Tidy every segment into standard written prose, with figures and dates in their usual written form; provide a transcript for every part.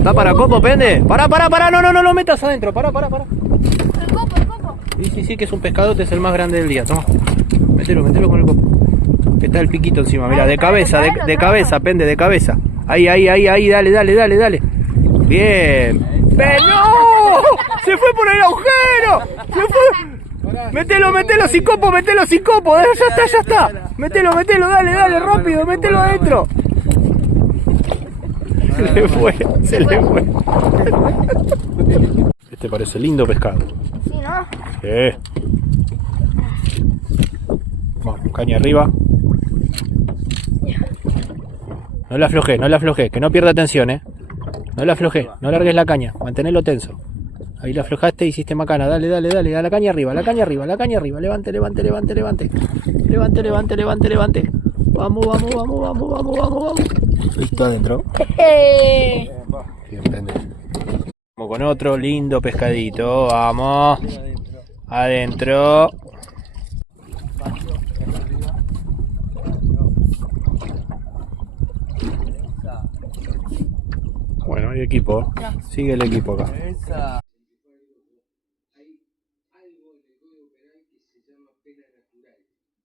¿Está para copo, pende? Pará, no lo metas adentro, pará. El copo. Sí, que es un pescadote, es el más grande del día, toma. Mételo con el copo. Está el piquito encima, mirá, de cabeza, de cabeza, pende, de cabeza. Ahí, dale. Bien. ¡No! ¡Se fue por el agujero! ¡Se fue! Mételo sin copo, ya está. Mételo, dale, rápido, mételo adentro. Se le fue. Este parece lindo pescado. Sí, ¿no? Vamos, caña arriba. No la aflojes, que no pierda tensión, No la aflojes, no largues la caña, mantenelo tenso. Ahí la aflojaste, hiciste macana, dale, a la caña arriba, levante. Vamos. Listo, adentro. Bien, prende. Vamos con otro lindo pescadito, vamos. Adentro. Bueno, hay equipo. Sigue el equipo acá. Hay algo en el código penal que se llama pena natural.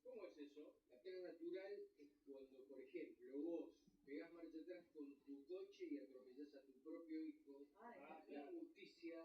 ¿Cómo es eso? La pena natural es cuando, por ejemplo, vos pegás marcha atrás con tu coche y atropellás a tu propio hijo. La justicia